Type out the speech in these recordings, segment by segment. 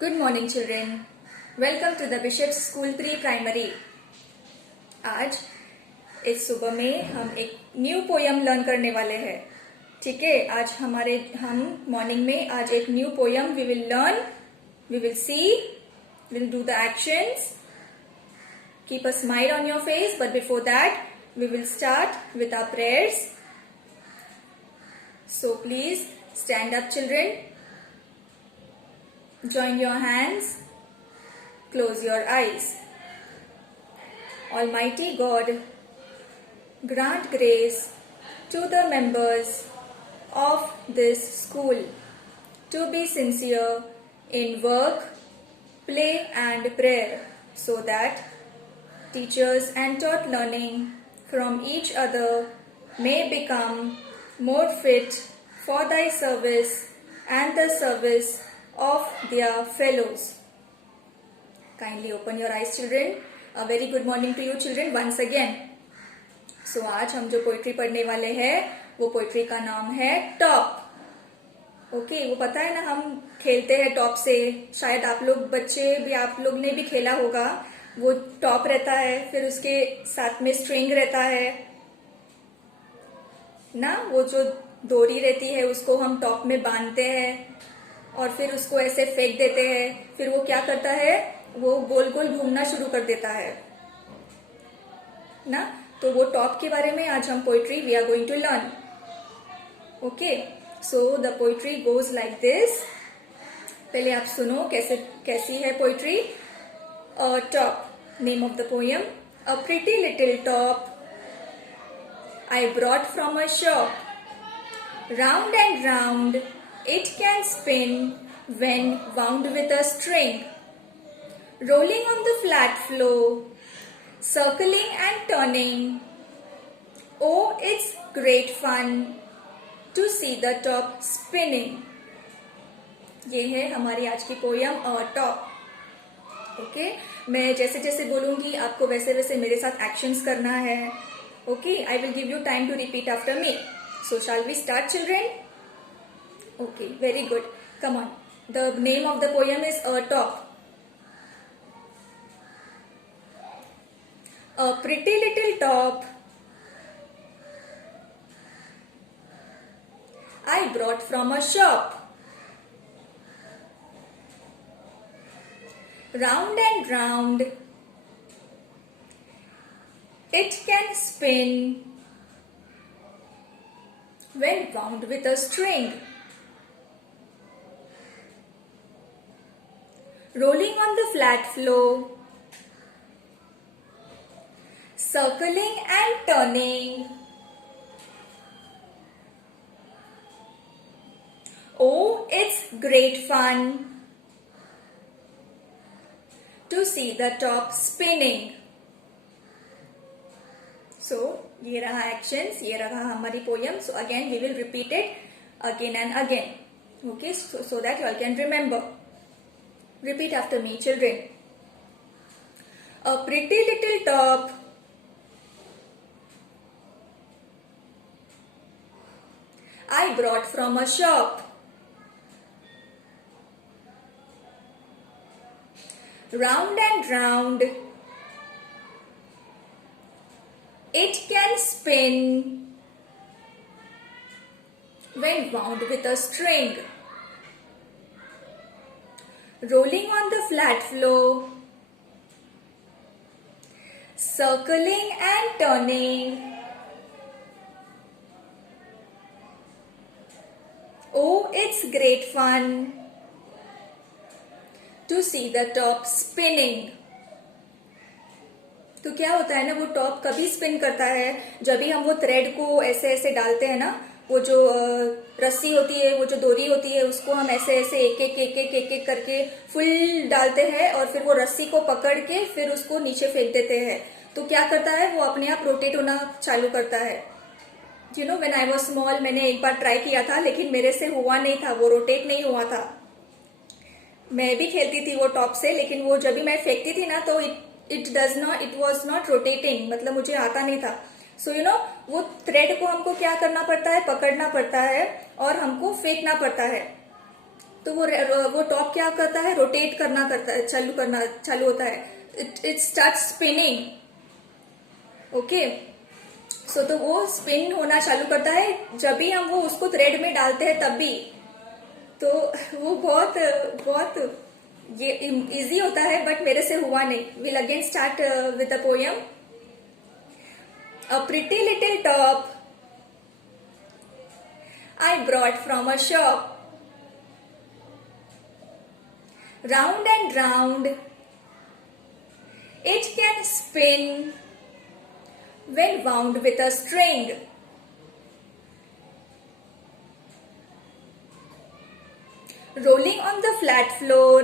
Good morning children. Welcome to the Bishop's School Pre-Primary. आज इस सुबह में हम एक न्यू पोयम लर्न करने वाले हैं. ठीक है, आज हम मॉर्निंग में आज एक new poem we will learn, we will see, will do the actions. Keep a smile on your face, but before that we will start with our prayers. So please stand up children. Join your hands. Close your eyes. Almighty God, grant grace to the members of this school to be sincere in work, play and prayer, so that teachers and taught learning from each other may become more fit for thy service and the service of their fellows. Kindly open your eyes children. A very good morning to you children once again. So आज हम जो poetry पढ़ने वाले हैं वो poetry का नाम है टॉप. ओके, वो पता है ना, हम खेलते हैं टॉप से. शायद आप लोग बच्चे भी, आप लोग ने भी खेला होगा. वो टॉप रहता है, फिर उसके साथ में स्ट्रिंग रहता है ना, वो जो डोरी रहती है उसको हम टॉप में बांधते हैं और फिर उसको ऐसे फेंक देते हैं. फिर वो क्या करता है, वो गोल गोल घूमना शुरू कर देता है ना. तो वो टॉप के बारे में आज हम poetry we are going to learn. Okay, so the poetry goes like this. पहले आप सुनो कैसी है poetry. Top. Name of the poem: A pretty little top I brought from a shop. Round and round it can spin when wound with a string. Rolling on the flat floor, circling and turning. Oh, it's great fun to see the top spinning. ये है हमारी आज की poem top. Okay, मैं जैसे जैसे बोलूंगी आपको वैसे वैसे मेरे साथ एक्शंस करना है. Okay, I will give you time to repeat after me. So shall we start children? Okay, very good. Come on. The name of the poem is top. A pretty little top I brought from a shop. Round and round it can spin when wound with a string. Rolling on the flat floor, circling and turning. Oh, it's great fun to see the top spinning. So ये रहा actions, ये रहा हमारी poem. So again we will repeat it again and again. Okay, so that you all can remember. Repeat after me children. A pretty little top I brought from a shop. Round and round it can spin when wound with a string. Rolling on the flat floor, circling and turning. Oh, it's great fun to see the top spinning. तो क्या होता है ना, वो top कभी spin करता है जब भी हम वो थ्रेड को ऐसे ऐसे डालते हैं ना. वो जो रस्सी होती है, वो जो डोरी होती है, उसको हम ऐसे ऐसे एक करके फुल डालते हैं और फिर वो रस्सी को पकड़ के फिर उसको नीचे फेंक देते हैं. तो क्या करता है, वो अपने आप रोटेट होना चालू करता है. You know, when I was small मैंने एक बार ट्राई किया था, लेकिन मेरे से हुआ नहीं था, वो रोटेट नहीं हुआ था. मैं भी खेलती थी वो टॉप से, लेकिन वो जब भी मैं फेंकती थी ना तो इट वॉज नॉट रोटेटिंग, मतलब मुझे आता नहीं था. सो यू नो, वो थ्रेड को हमको क्या करना पड़ता है, पकड़ना पड़ता है और हमको फेंकना पड़ता है. तो वो टॉप क्या करता है, रोटेट करना चालू होता है, इट स्टार्ट स्पिनिंग. ओके, सो तो वो स्पिन होना चालू करता है जब भी हम वो उसको थ्रेड में डालते हैं तब भी. तो वो बहुत बहुत ये इजी होता है, बट मेरे से हुआ नहीं. Will again start with the poem. A pretty little top I brought from a shop. Round and round it can spin when wound with a string. Rolling on the flat floor,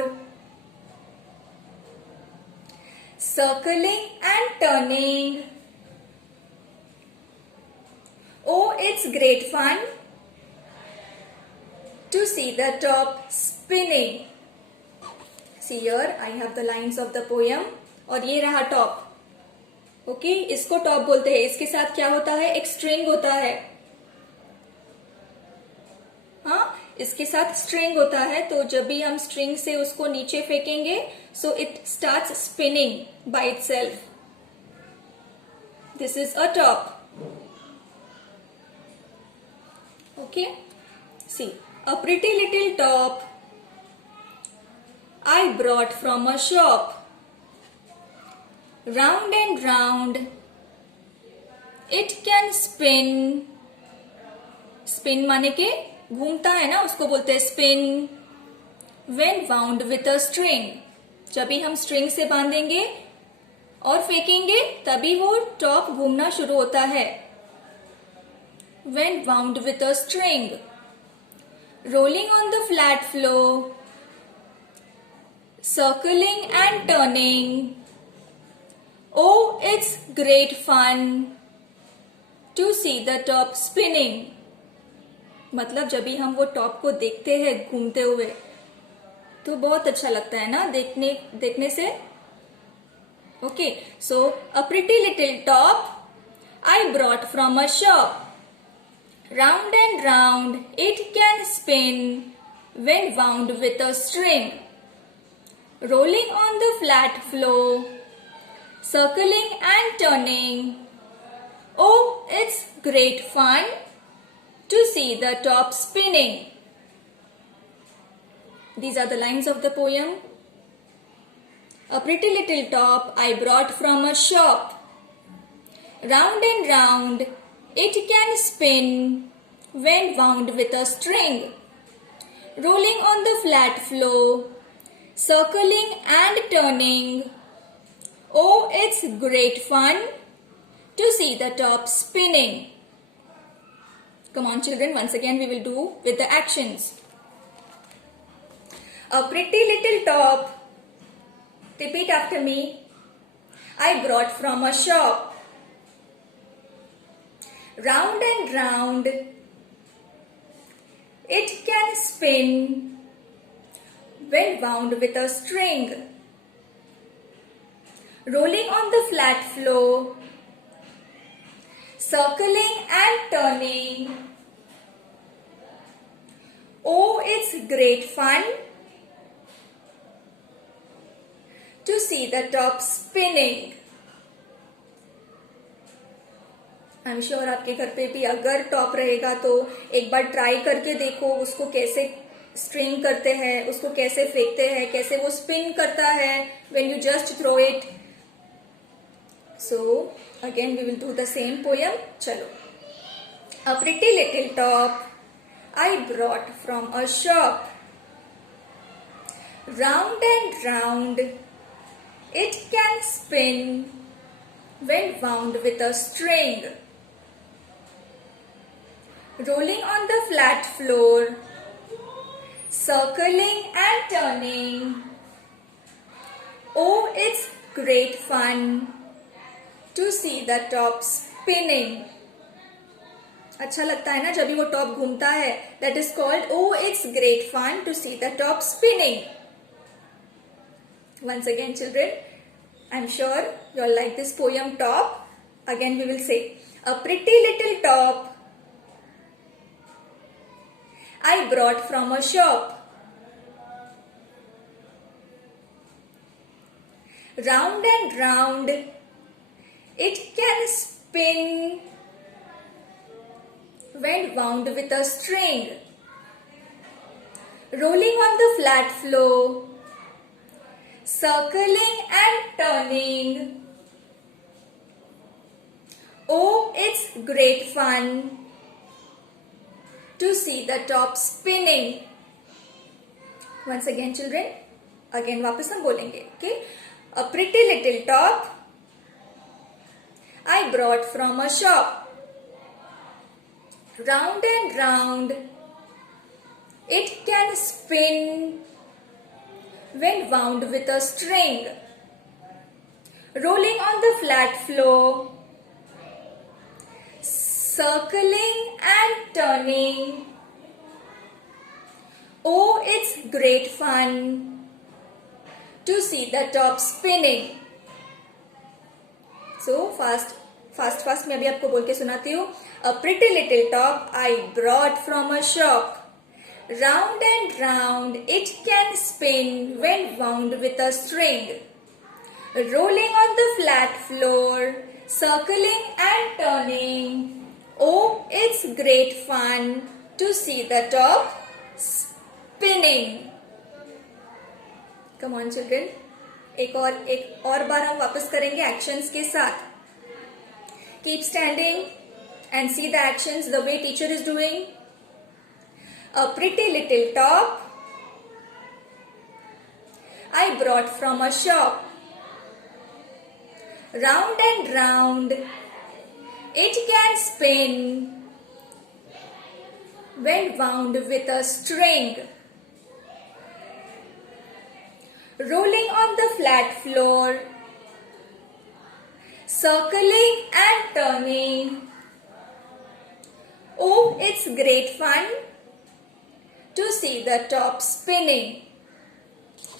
circling and turning. Oh, it's great fun to see the top spinning. See here, I have the lines of the poem. और ये रहा top. Okay, इसको top बोलते हैं. इसके साथ क्या होता है, एक स्ट्रिंग होता है. हाँ, इसके साथ स्ट्रिंग होता है. तो जब भी हम स्ट्रिंग से उसको नीचे फेंकेंगे, so it starts spinning by itself. This is a top. Okay, see. A pretty little top I brought from a shop. Round and round it can spin. Spin माने के घूमता है ना, उसको बोलते हैं spin. When wound with a string. जब भी हम स्ट्रिंग से बांधेंगे और फेंकेंगे तभी वो टॉप घूमना शुरू होता है. When wound with a string. Rolling on the flat floor, circling and turning. Oh, it's great fun to see the top spinning. मतलब जब भी हम वो टॉप को देखते हैं घूमते हुए तो बहुत अच्छा लगता है ना देखने से. Okay, so a pretty little top I brought from a shop. Round and round it can spin when wound with a string. Rolling on the flat floor, circling and turning. Oh, it's great fun to see the top spinning. These are the lines of the poem. A pretty little top I brought from a shop. Round and round it can spin when wound with a string. Rolling on the flat floor, circling and turning. Oh, it's great fun to see the top spinning. Come on children, once again we will do with the actions. A pretty little top. Repeat after me. I brought from a shop. Round and round it can spin when wound with a string. Rolling on the flat floor, circling and turning. Oh, it's great fun to see the top spinning. I am sure आपके घर पे भी अगर top रहेगा तो एक बार try करके देखो उसको कैसे स्ट्रिंग करते हैं, उसको कैसे फेंकते हैं, कैसे वो स्पिन करता है when you just throw it. So again we will do the same poem. चलो. A pretty little top I brought from a shop. Round and round it can spin when wound with a string. Rolling on the flat floor, circling and turning. Oh, it's great fun to see the top spinning. अच्छा लगता है ना जब भी वो top घूमता है. That is called oh, it's great fun to see the top spinning. Once again children, I'm sure you all like this poem top. Again we will say, a pretty little top I brought from a shop. Round and round it can spin when wound with a string. Rolling on the flat floor, circling and turning. Oh, it's great fun to see the top spinning. Once again children, again वापस हम बोलेंगे. Okay, a pretty little top I brought from a shop. Round and round it can spin when wound with a string. Rolling on the flat floor, circling and turning. Oh, it's great fun to see the top spinning. So fast मैं अभी आपको बोल के सुनाती हूँ. A pretty little top I brought from a shop. Round and round it can spin when wound with a string. Rolling on the flat floor, circling and turning. Oh, it's great fun to see the top spinning. Come on children. एक और बार हम वापस करेंगे actions के साथ. Keep standing and see the actions the way teacher is doing. A pretty little top I brought from a shop. Round and round it can spin when wound with a string. Rolling on the flat floor, circling and turning. Oh, it's great fun to see the top spinning.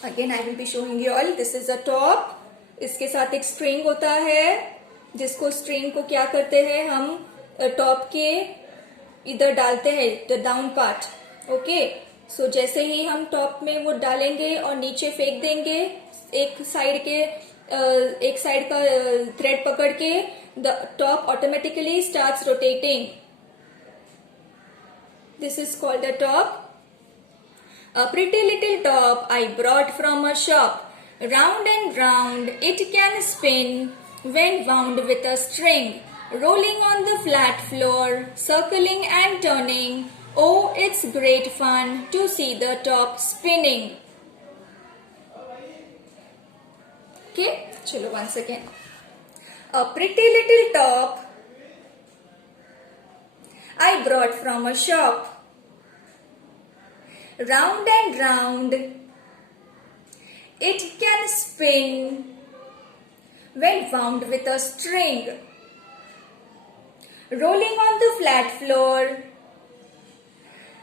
Again I will be showing you all. This is a top. इसके साथ एक string होता है, जिसको string को क्या करते हैं हम टॉप के इधर डालते हैं, द डाउन पार्ट. ओके, सो जैसे ही हम टॉप में वो डालेंगे और नीचे फेंक देंगे, एक साइड का थ्रेड पकड़ के, the top automatically starts rotating. This is called the top. A pretty little top I brought from a shop. Round and round it can spin when wound with a string. Rolling on the flat floor, circling and turning. Oh, it's great fun to see the top spinning. Okay, chalo once again. A pretty little top I brought from a shop. Round and round it can spin when wound with a string. Rolling on the flat floor,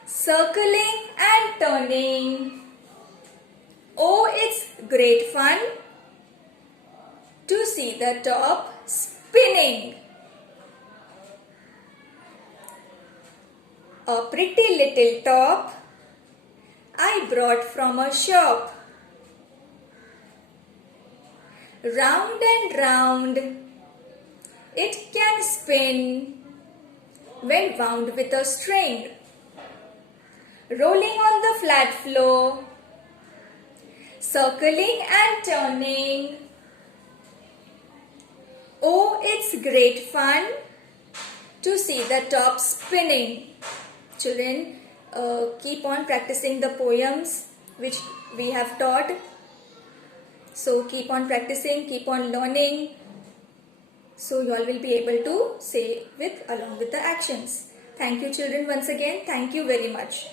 circling and turning. Oh, it's great fun to see the top spinning. A pretty little top I brought from a shop. Round and round it can spin when wound with a string. Rolling on the flat floor, circling and turning. Oh, it's great fun to see the top spinning. Children, keep on practicing the poems which we have taught. So keep on practicing, keep on learning. So you all will be able to say along with the actions. Thank you children once again. Thank you very much.